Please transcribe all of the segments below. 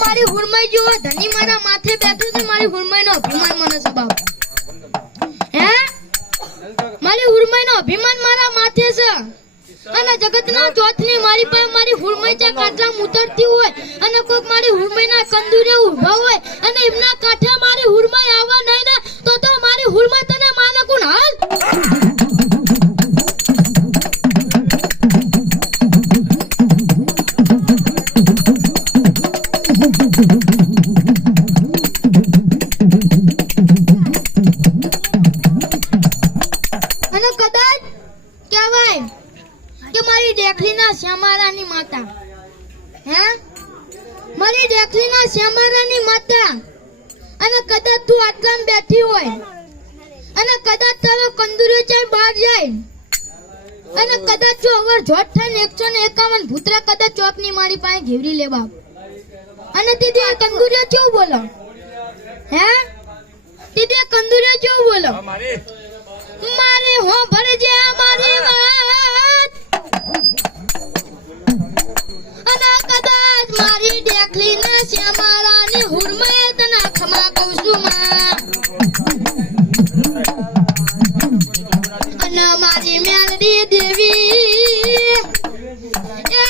મારી હુરમાઈ જો ધની મારા માથે બેઠું છે, મારી હુરમાઈનો અભિમાન મને છે બાપ. હે મારી હુરમાઈનો અભિમાન મારા માથે છે અને જગતના ચોથની મારી પાસે મારી હુરમાઈ ચા કાટલા મુતરતી હોય અને કોક મારી હુરમાઈના કંદુરે ઊભા હોય અને એમના કાંઠે મારી હુરમાઈ આવવા નહીં ને તો મારી હુરમાઈ તને માને કોણ હાલ. અને કદાચ કહેવાય કે મારી ડેખલીના શ્યામારાની માતા, હે મારી ડેખલીના શ્યામારાની માતા, અને કદાચ તું આટલામાં બેઠી હોય અને કદાચ તારો કંદુરો ચાય બહાર જાય અને કદાચ જો અવર જોટ થઈને 151 ભૂતરા કદાચ ચોકની મારી પાસે ઘેવરી લે બાપ. અને દીદી આ કંદુરો કેવું બોલો, હે દીદી આ કંદુરો કેવું બોલો, મારે હો ભરજે મારી વાત અને કદાચ મારી ડેખલી ના શ્યામારાની હુરમાએ તને ખમા કહું છું માં. અને મારી મેલડી દેવી એ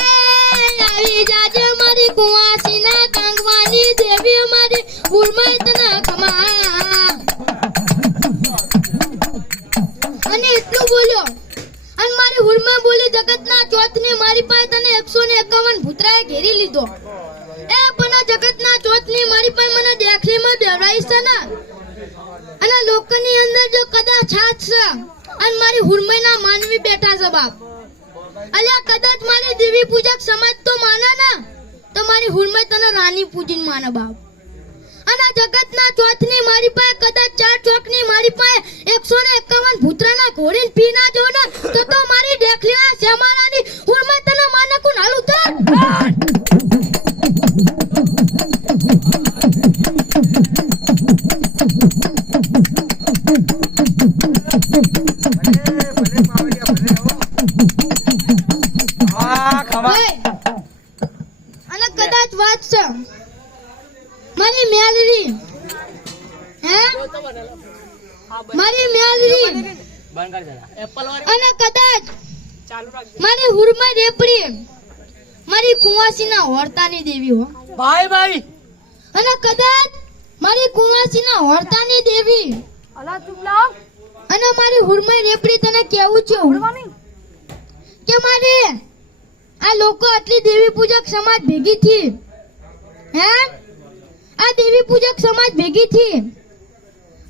આવી જાજે મારી કુવાસીના કાંગવાની દેવી મારી હુરમાએ તને ખમા. અને એટલું બોલ્યો અને મારી હુરમા બોલી જગતના ચોથની મારી પાસે તને 151 ભૂતરાએ ઘેરી લીધો. એ પણ જગતના ચોથની મારી પાસે મને દેખલીમાં બેવરાઈ છે ને અને લોકની અંદર જો કદાચ હાથ છે અને મારી હુરમાઈના માનવી બેઠા છે બાપ. અલ્યા કદાચ મારી દેવી પૂજક સમાજ તો માને ને તો મારી હુરમાઈ તને રાની પૂજીને માને બાપ. અને જગતના ચોથની મારી પાસે કદાચ 4 ચોકની મારી પાસે 151 ભૂતરાના ઘોડીને પી ના જો ને તો મારી ડેખલીના શ્યામારાની હુરમાઈ તને માને કોણ હાલ ઉતર. અને કદાચ વાત છે મારી મેલડી, હે મારી મેલડી અને કદાચ મારી હુરમાઈ રેપડી મારી કુવાસીના હોરતાની દેવી હો ભાઈ ભાઈ. અને કદાચ મારી કુવાસીના હોરતાની દેવી અલા તું લાવ અને મારી હુરમાઈ રેપડી તને કેવું છું કે મારી આ લોકો આટલી દેવી પૂજક સમાજ ભેગી થી, હે આ દેવી પૂજક સમાજ ભેગી થી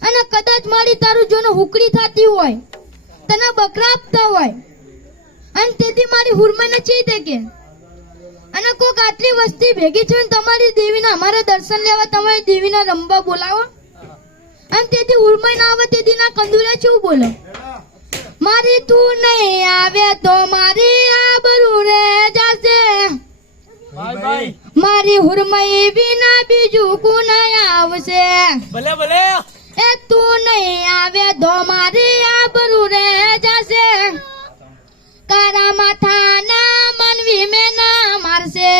અને કદાચ મારી તારું જોનો હુકડી થતી હોય, તને બકરા આપતા હોય અને તેથી મારી હુરમાઈને ચી દે કે અને કોક આટલી વસ્તી ભેગી છે ને તમારી દેવીના અમારે દર્શન લેવા તમારી દેવીના રંબા બોલાવો અને તેથી હુરમાઈ ના આવે તેથી ના કંદુરા શું બોલો, મારી તું નહીં આવે તો મારી આબરૂ રે જાશે. ભાઈ ભાઈ. મારી હુરમાઈ વિના બીજું કોણ આવશે. ભલે ભલે. એ તું નહીં આવે તો મારી આબરૂ રે જાશે. કારા માથાના માનવી મેં ના મારશે.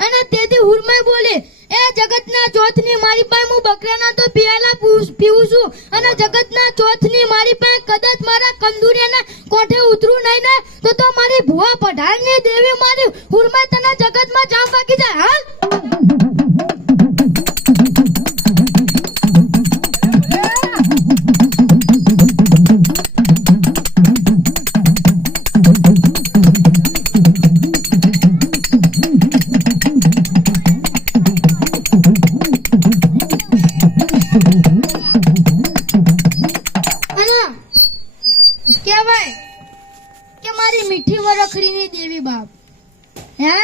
અને તેથી હુરમાઈ બોલી એ જગતના ચોથની મારી પાસે હું બકરાના તો પિયાલા પીવું છું અને જગતના ચોથની મારી પાસે કદાચ મારા કંદુરિયાના કોઠે ઉતરું નહીં ને તો મારી ભુવા પઢાણની દેવી મારી હુરમાઈ તને જગતમાં જામ વાગી જાય હાલ. કહેવાય કે મારી મીઠી વરખડીની દેવી બાપ, હે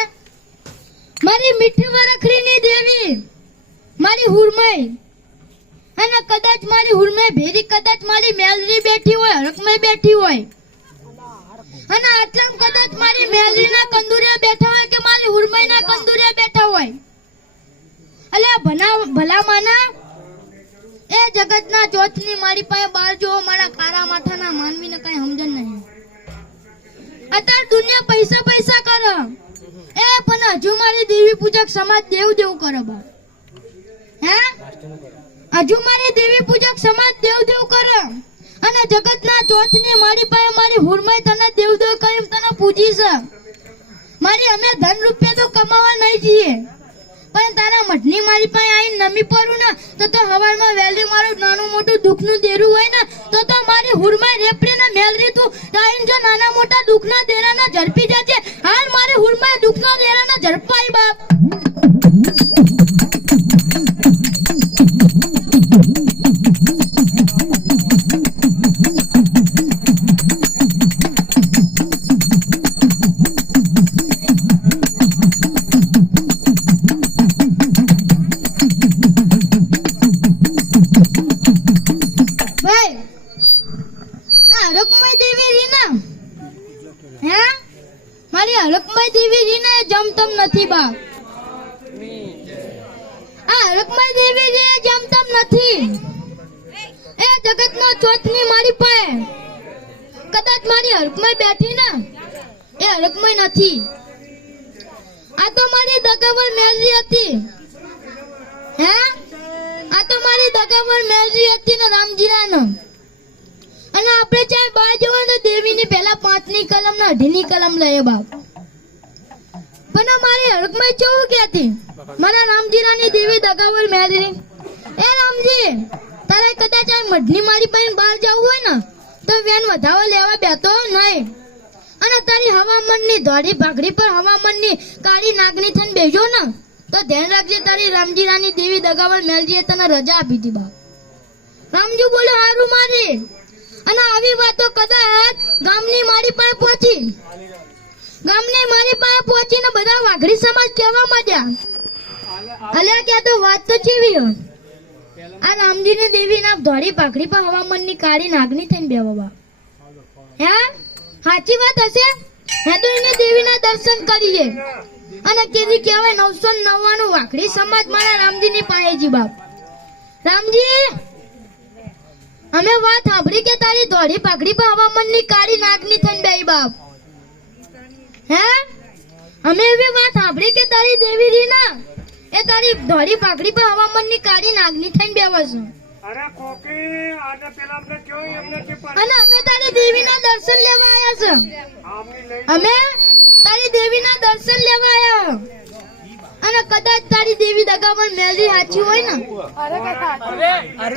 મારી મીઠી વરખડીની દેવી મારી હુરમાઈ અને કદાચ મારી હુરમાઈ ભેરી કદાચ મારી મેલરી બેઠી હોય, હરકમાઈ બેઠી હોય અને આટલામાં કદાચ મારી મેલરીના કંદુરિયા બેઠા હોય કે મારી હુરમાઈના કંદુરિયા બેઠા હોય. અલ્યા ભલા માના એ જગતના ચોથની મારી પાસે બાર જો મારા કારા માથાના માનવીને કઈ સમજણ નહીં. અત્યારે દુનિયા પૈસા કરે એ પણ હજુ મારી દેવી પૂજક સમાજ દેવ દેવ કરે બા. હે હજુ મારી દેવી પૂજક સમાજ દેવ દેવ કરે અને જગતના ચોથની મારી પાસે મારી હુરમાઈ તને દેવ દેવ કરી તને પૂજી છે. મારી અમે ધન રૂપિયા તો કમાવા નહીં જઈએ પણ તારા મઠની મારી પાસે આવીને નમી પડું ને તો હવારમાં વહેલી મારું નાનું મોટું દુઃખનું દેરું હોય ને તો મારી હુરમાઈ રેપડીને મેલરી તું આવીને જો નાના મોટા દુઃખના દેરાના ઝડપી જાય છે. હાલ મારી હુરમાઈ દુઃખના દેરાના ઝડપાઈ બાપ. હરકમાઈ દેવી રીના હે મારી હરકમાઈ દેવી રીના જમતમ નથી બા. આ હરકમાઈ દેવી રે જમતમ નથી. એ જગતનો ચોથની મારી પાસે કદાચ મારી હરકમાઈ બેઠી ને એ હરકમાઈ નથી. આ તો મારી દગાવર મેલરી હતી. હે આ તો મારી દગાવર મેલરી હતી ને રામજીરાનો. અને આપણે ચાહે બહાર જવું તો દેવીની પહેલા 5 ની કલમ ને 18 ની કલમ લઈએ બાપ. પણ મારી હરકમાઈ કેવું કહેતી મારા રામજીરાની દેવી દગાવર મેલરી એ રામજી તારે કદાચ આ મઢની મારી પાસે બહાર જવું હોય ને તો વેન વધાવા લેવા બેતો નહીં. અને તારી હવામનની ધોળી ભાગડી પર હવામનની કાળી નાગની થઈને બેજો ને તો ધ્યાન રાખજે તારી રામજીરાની દેવી દગાવર મેલજીએ તને રજા આપી હતી બાપ. રામજી બોલ્યો હારું મારી. અને આવી વાતો કદાચ ગામની મારી પાસે પહોંચી. ગામની મારી પાસે પહોંચીને બધા વાઘડી સમાજ કહેવા માંડ્યા અલ્યા કે તો વાત તો કેવી હોય. આ રામજીની દેવીના ધોળી પાઘડી પર હવામનની કાળી નાગની થઈને બેવા બા. હે સાચી વાત હશે. હે તો એને દેવીના દર્શન કરીએ અને કીધી કહેવાય 999 વાઘડી સમાજ મારા રામજીની પાસે જી બાપ. રામજી અમે વાત સાંભળી કે તારી ધોળી પાઘડી પર હવામનની કાળી નાગની થઈને બેઈ બાપ. હે અમે એવી વાત સાંભળી કે તારી દેવી રીના એ તારી ધોળી પાઘડી પર હવામનની કાળી નાગની થઈને બેવા છે. અરે કોકી આજે પેલા અમને કયો એમને કે અને અમે તારી દેવીના દર્શન લેવા આવ્યા છે. અમે તારી દેવીના દર્શન લેવા આવ્યા અને કદાચ તારી દેવી દગાવર મેલરી સાચી હોય ને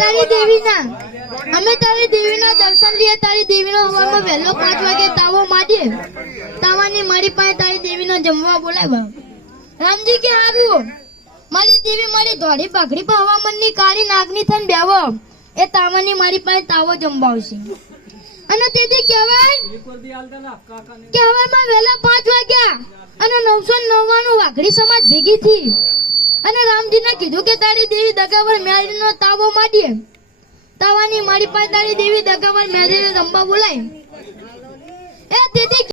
તારી દેવીના અમે તારી દેવીના દર્શન લઈએ. તારી દેવીનો હવામાં વહેલો 5 વાગે તાવો માંડીએ. તાવાની મારી પાસે તારી દેવીનો જમવા બોલાવ્યા. રામજી કે હારું મારી દેવી મારી ધોળી પાઘડી પર હવામનની કાળી નાગની થઈને બેવો એ તાવાની મારી પાસે તાવો જમવાવશે. અને તેથી કહેવાય કે હવામાં વહેલા 5 વાગ્યા અને 999 વાઘડી સમાજ ભેગી થી અને રામજીને કીધું કે તારી દેવી દગાવર મેલરીનો તાવો માંડીએ. તાવાની મારી પાસે તારી દેવી દગાવર મેલરીને જમવા બોલાય. એ તેથી